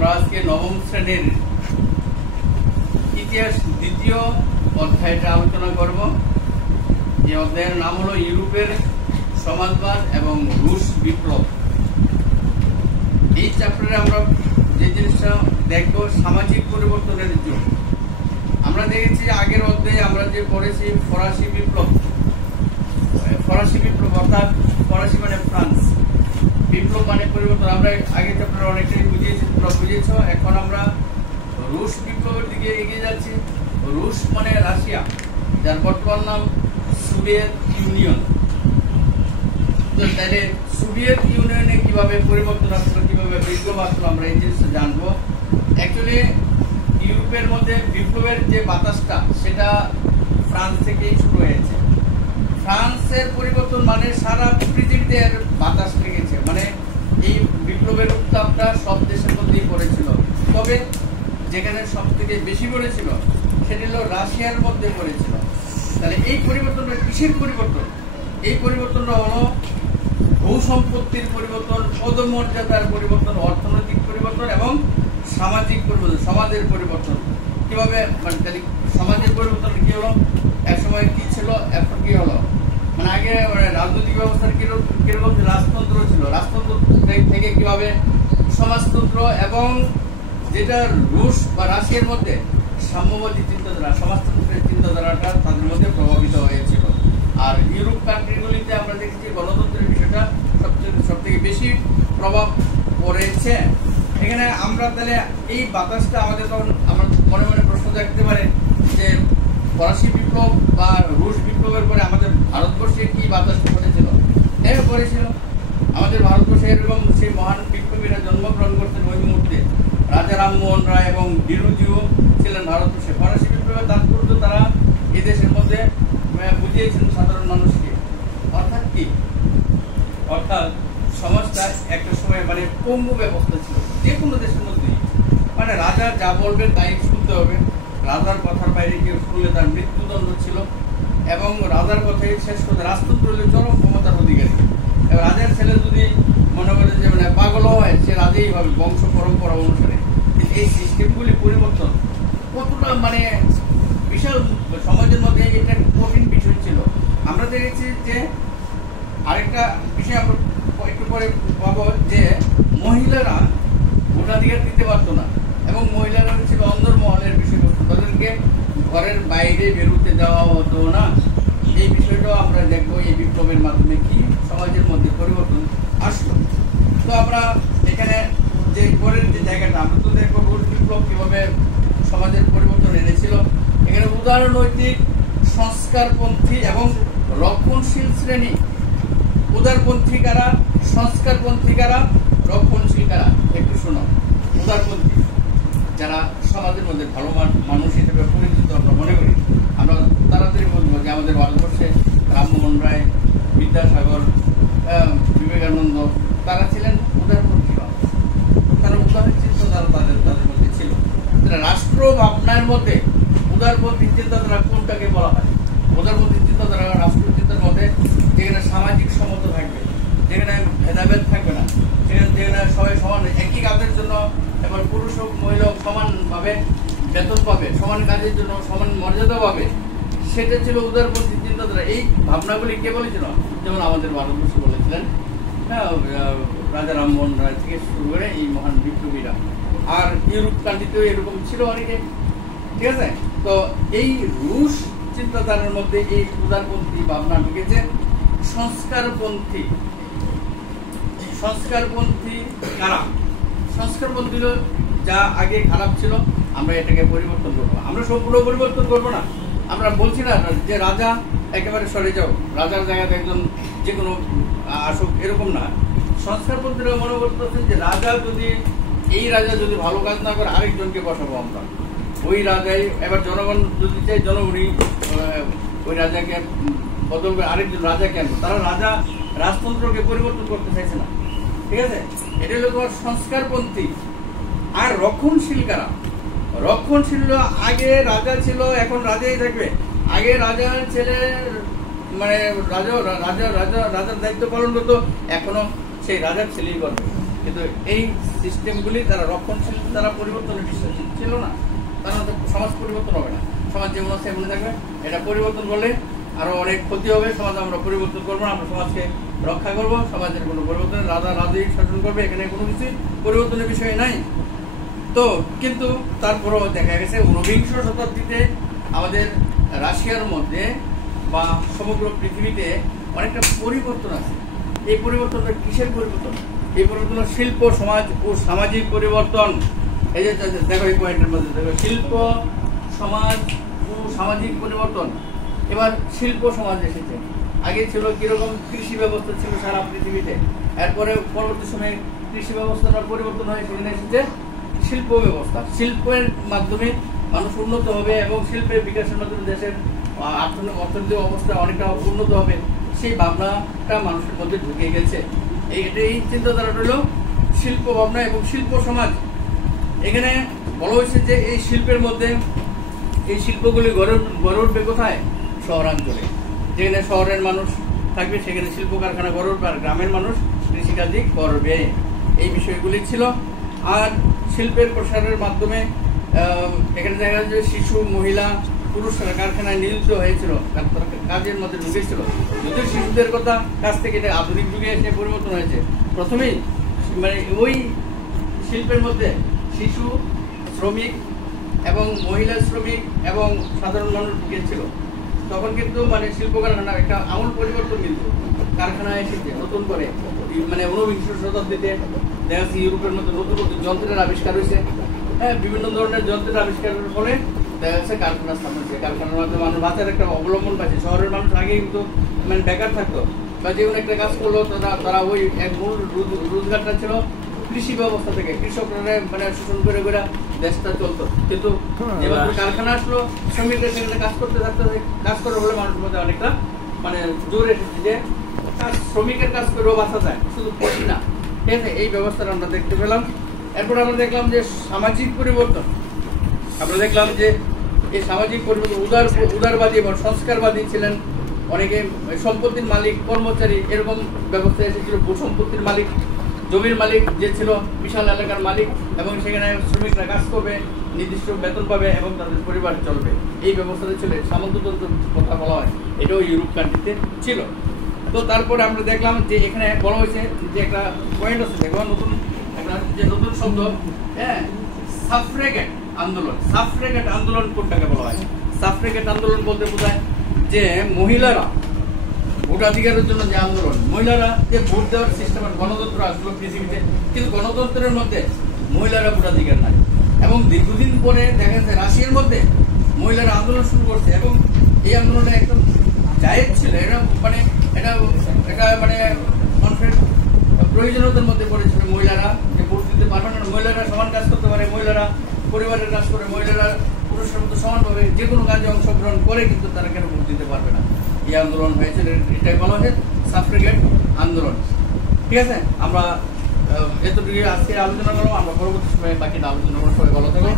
আমরা আজকে নবম শ্রেণীর ইতিহাস দ্বিতীয় অধ্যায়টা আলোচনা করব। যে অধ্যায়ের নাম হলো ইউরোপের সমাজবাদ এবং রুশ বিপ্লব। এই চ্যাপ্টারে আমরা যে জিনিসটা দেখব সামাজিক পরিবর্তনের যুগ। আমরা দেখেছি আগের অধ্যায়ে আমরা যে পড়েছি ফরাসি বিপ্লব অর্থাৎ ফরাসি মানে ফ্রান্স, বিপ্লব মানে পরিবর্তন। আমরা আগের চ্যাপ্টারে অনেকটাই বুঝিয়েছি, তোমরা বুঝেছ। এখন আমরা রুশ বিপ্লবের দিকে এগিয়ে যাচ্ছি। রুশ মানে রাশিয়া, যার বর্তমান নাম সোভিয়েত ইউনিয়ন। তো তাহলে সোভিয়েত ইউনিয়নে কিভাবে পরিবর্তন আসলো, কিভাবে বিপ্লব আসলো, আমরা এই জিনিসটা জানবো। অ্যাকচুয়ালি ইউরোপের মধ্যে বিপ্লবের যে বাতাসটা সেটা ফ্রান্স থেকেই শুরু হয়েছে। ফ্রান্সের পরিবর্তন মানে সারা পৃথিবীতে বাতাস লেগেছে, মানে এই বিপ্লবের উত্তাপটা সব দেশের মধ্যেই পড়েছিল। তবে যেখানে সব থেকে বেশি পড়েছিল সেটি হলো রাশিয়ার মধ্যে পড়েছিল। তাহলে এই পরিবর্তনটা কিসের পরিবর্তন? এই পরিবর্তনটা হলো ভূসম্পত্তির পরিবর্তন, পদমর্যাদার পরিবর্তন, অর্থনৈতিক পরিবর্তন এবং সামাজিক পরিবর্তন, সমাজের পরিবর্তন। কিভাবে মানে সমাজের পরিবর্তন কি হলো, এক সময় কি ছিল এখন কি হলো, মানে আগে রাজনৈতিক ব্যবস্থার কিরকম রাজতন্ত্র ছিল, রাজতন্ত্র থেকে কিভাবে সমাজতন্ত্র এবং যেটা রুশ বা রাশিয়ার মধ্যে সাম্যবাদী চিন্তাধারা, সমাজতন্ত্রের চিন্তাধারাটা তাদের মধ্যে প্রভাবিত হয়েছিল। আর ইউরোপ কান্ট্রিগুলিতে আমরা দেখেছি গণতন্ত্রের বিষয়টা সব থেকে বেশি প্রভাব পড়েছে। এখানে আমরা তাহলে এই বাতাসটা আমাদের তখন আমার মনে মনে প্রশ্ন জাগতে পারে যে ফরাসি বিপ্লব বা রুশ বিপ্লবের পরে আমাদের ভারতবর্ষে কি বাতাস পড়েছিল? হ্যাঁ, পড়েছিল। আমাদের ভারতবর্ষে এরকম সেই মহান বিপ্লবীরা জন্মগ্রহণ করতেন ওই মুহূর্তে। রাজা রামমোহন রায় এবং ডিরুজিও ছিলেন ভারতবর্ষে। ফরাসি বিপ্লবের তাৎপর্য তারা এই দেশের মধ্যে বুঝিয়েছেন সাধারণ মানুষকে। অর্থাৎ কি, অর্থাৎ সমাজটা একটা সময় মানে পঙ্গু ব্যবস্থা ছিল যে কোনো দেশের মধ্যেই। মানে রাজা যা বলবে তাই শুনতে হবে, রাজার কথার বাইরে কেউ শুনলে তার মৃত্যুদণ্ড ছিল। এবং রাজার কথাই শেষ করতে রাজতন্ত্র হলে চরম ক্ষমতার অধিকারী। এবার রাজার ছেলে যদি মনে করে যে মানে পাগল হয়, সে রাজাই হবে বংশ পরম্পরা অনুসারে। এই সিস্টেমগুলি পরিবর্তন কতটা মানে বিশাল সমাজের মধ্যে এটা কঠিন বিষয় ছিল। আমরা দেখেছি যে আরেকটা বিষয় আমরা একটু পরে পাবো যে মহিলারা ভোটাধিকার দিতে পারতো না এবং মহিলারা ছিল অন্দরমহলের বিষয়বস্তু, তাদেরকে ঘরের বাইরে বেরোতে দেওয়া হতো না। এই বিষয়টাও আমরা দেখবো এই বিপ্লবের মাধ্যমে কি সমাজের মধ্যে পরিবর্তন আসলো। তো আমরা এখানে যে পরের যে জায়গাটা আমরা তো দেখবো রুশ বিপ্লব কিভাবে সমাজের পরিবর্তন এনেছিল। এখানে উদারনৈতিক, সংস্কারপন্থী এবং রক্ষণশীল শ্রেণী। উদারপন্থী কারা, সংস্কারপন্থী কারা, রক্ষণশীল কারা? একটু শোনো। উদারপন্থী যারা সমাজের মধ্যে ভালো মানুষ হিসেবে পরিচিত আমরা মনে করি, আমরা তাড়াতাড়ি বলবো যে আমাদের ভারতবর্ষে রামমোহন রায়, বিদ্যাসাগর, বিবেকানন্দ, তারা ছিলেন উদারপন্থী মানুষ। তারা উদারের চিন্তাধারা তাদের মধ্যে ছিল। রাষ্ট্র ভাবনার মধ্যে উদারপন্থী চিন্তাধারা কোনটাকে বলা হয়? উদারপন্থী চিন্তাধারা রাষ্ট্র চিন্তার মধ্যে যেখানে সামাজিক সমতা থাকবে, যেখানে ভেদাভেদ থাকবে না, যেখানে সবাই সমান একই কাজের জন্য এবার পুরুষ হোক মহিলা হোক সমানভাবে বেতন পাবে, সমান কাজের জন্য সমান মর্যাদা পাবে, সেটা ছিল উদারপন্থী চিন্তাধারা। এই ভাবনাগুলি কে বলেছিল? যেমন আমাদের ভারতবর্ষে বলেছিলেন রাজা রামমোহন রায় থেকে শুরু করে এই মহান বিপ্লবীরা। আর ইউরোপ কান্ট্রিতেও এরকম ছিল অনেকে, ঠিক আছে। তো এই রুশ চিন্তাধারার মধ্যে এই উদারপন্থী ভাবনা ঢুকেছে। সংস্কারপন্থী কারা? সংস্কারপন্থী যা আগে খারাপ ছিল আমরা এটাকে পরিবর্তন করবো। আমরা সম্পূর্ণ পরিবর্তন করবো না। আমরা বলছি না যে রাজা একেবারে সরে যাও, রাজার জায়গাতে একজন যে কোনো আসুক, এরকম না। সংস্কারপন্থীরা মনে করতেছেন যে এই রাজা যদি ভালো কাজ না করে আরেকজনকে বসাবো আমরা, ওই রাজাই। এবার জনগণ যদি চাই জনগণই ওই রাজাকে বদল করে আরেকজন রাজাকে আনবো। তারা রাজতন্ত্রকে পরিবর্তন করতে চাইছে না, ঠিক আছে। এটা হলো তোমার সংস্কারপন্থী। আর রক্ষণশীল কারা? রক্ষণশীল আগে রাজা ছিল, এখন রাজাই থাকবে। আগে রাজার ছেলে মানে রাজার দায়িত্ব পালন করতো, এখনো সেই রাজার ছেলেই করবে। কিন্তু এই সিস্টেমগুলি তারা রক্ষণশীল, তারা পরিবর্তনের বিশ্বাসী ছিল না। তার মধ্যে সমাজ পরিবর্তন হবে না, সমাজ যেমন আছে এমন থাকবে। এটা পরিবর্তন করলে আরো অনেক ক্ষতি হবে, সমাজ আমরা পরিবর্তন করবো না, আমরা সমাজকে রক্ষা করবো। সমাজের কোনো পরিবর্তন, রাজা রাজাই শাসন করবে, এখানে কোনো কিছু পরিবর্তনের বিষয় নাই। তো কিন্তু তারপরও দেখা গেছে 19বিংশ শতাব্দীতে আমাদের রাশিয়ার মধ্যে বা সমগ্র পৃথিবীতে অনেকটা পরিবর্তন আছে। এই পরিবর্তনটা কিসের পরিবর্তন? এই পরিবর্তন শিল্প, সমাজ ও সামাজিক পরিবর্তন। এই যে দেখো এই পয়েন্টের মধ্যে দেখো, শিল্প, সমাজ ও সামাজিক পরিবর্তন। এবার শিল্প সমাজ এসেছে। আগে ছিল কিরকম কৃষি ব্যবস্থা ছিল সারা পৃথিবীতে, এরপরে পরবর্তী সময়ে কৃষি ব্যবস্থাটার পরিবর্তন হয়ে সেখানে এসেছে শিল্প ব্যবস্থা। শিল্পের মাধ্যমে মানুষ উন্নত হবে এবং শিল্পের বিকাশের মাধ্যমে দেশের অর্থনৈতিক অবস্থা অনেকটা উন্নত হবে, সেই ভাবনাটা মানুষের মধ্যে ঢুকে গেছে। এই চিন্তাধারাটা হলো শিল্প ভাবনা এবং শিল্প সমাজ। এখানে বলা হয়েছে যে এই শিল্পের মধ্যে এই শিল্পগুলি গড়ে উঠবে কোথায়? শহরাঞ্চলে। যেখানে শহরের মানুষ থাকবে সেখানে শিল্প কারখানা গড়ে উঠবে, আর গ্রামের মানুষ কৃষিকাজই করবে। এই বিষয়গুলি ছিল। আর শিল্পের প্রসারের মাধ্যমে এখানে দেখা যায় যে শিশু, মহিলা, পুরুষরা কারখানায় নিয়োজিত হয়েছিল, কাজের মধ্যে ঢুকেছিল। যদিও শিশুদের কথা কাছ থেকে এটা আধুনিক যুগে এসে পরিবর্তন হয়েছে। প্রথমেই মানে ওই শিল্পের মধ্যে শিশু শ্রমিক এবং মহিলা শ্রমিক এবং সাধারণ মানুষ ঢুকেছিল। তখন কিন্তু মানে শিল্প কারখানা একটা আমূল পরিবর্তন, কিন্তু কারখানা এসেছে নতুন করে। মানে 19বিংশ শতাব্দীতে দেখা যাচ্ছে ইউরোপের মধ্যে নতুন নতুন যন্ত্রের আবিষ্কার হয়েছে। হ্যাঁ, বিভিন্ন ধরনের যন্ত্রের আবিষ্কারের ফলে দেখা যাচ্ছে কারখানা স্থাপন হয়েছে। কারখানার মাধ্যমে মানুষ বাঁচার একটা অবলম্বন পাচ্ছে। শহরের মানুষ আগে কিন্তু মানে বেকার থাকতো বা যে কোনো একটা কাজ করলো, তারা ওই এক মূল রোজগারটা ছিল কৃষি ব্যবস্থা থেকে। কৃষকরা মানে শোষণ করে করে দেশটা চলতো। কিন্তু যেভাবে কারখানা আসলো, শ্রমিকরা সেখানে কাজ করতে থাকতে, কাজ করার ফলে মানুষের মধ্যে অনেকটা মানে জোর এসেছে যে শ্রমিকের কাজ করেও বাঁচা যায়, শুধু করি না। ঠিক আছে, এই ব্যবস্থাটা আমরা দেখতে পেলাম। এরপর আমরা দেখলাম যে সামাজিক পরিবর্তন। আমরা দেখলাম যে এই সামাজিক পরিবর্তন উদারবাদী এবং সংস্কারবাদী ছিলেন অনেকে। সম্পত্তির মালিক, কর্মচারী এরকম ব্যবস্থা এসেছিল। ভূসম্পত্তির মালিক, জমির মালিক যে ছিল, বিশাল এলাকার মালিক, এবং সেখানে শ্রমিকরা কাজ করবে, নির্দিষ্ট বেতন পাবে এবং তাদের পরিবার চলবে। এই ব্যবস্থাটা ছিল সামন্ততন্ত্র কথা বলা হয়, এটাও ইউরোপ কান্ট্রিতে ছিল। তো তারপরে আমরা দেখলাম যে এখানে বলা হয়েছে যে একটা পয়েন্ট আছে, দেখো নতুন একটা যে নতুন শব্দ, হ্যাঁ, সাফ্রেগেট আন্দোলন। সাফ্রেগেট আন্দোলন কোনটাকে বলা হয়? সাফ্রেগেট আন্দোলন বলতে বোঝায় যে মহিলারা ভোটাধিকারের জন্য যে আন্দোলন, মহিলারা যে ভোট দেওয়ার সিস্টেম, গণতন্ত্র আসলো পৃথিবীতে, কিন্তু গণতন্ত্রের মধ্যে মহিলারা ভোটাধিকার নাই। এবং দীর্ঘদিন পরে দেখা যাচ্ছে রাশিয়ার মধ্যে মহিলারা আন্দোলন শুরু করছে এবং এই আন্দোলনটা একদম জায়েজ ছিল। এটা মানে মানুষের প্রয়োজনীয়তার মধ্যে পড়েছিল। মহিলারা যে ভোট দিতে পারবে না, মহিলারা সমান কাজ করতে পারে, মহিলারা পরিবারের কাজ করে, মহিলারা পুরুষের মতো সমানভাবে যে কোনো কাজে অংশগ্রহণ করে, কিন্তু তারা কেন ভোট দিতে পারবে না? এই আন্দোলন হয়েছিল, এটাই বলা হয় সাফ্রেগেট আন্দোলন। ঠিক আছে, আমরা এতটুকু আজকে আলোচনা করলাম। আমরা পরবর্তী সময়ে বাকিটা আলোচনা করবো। সবাই ভালো থাকো।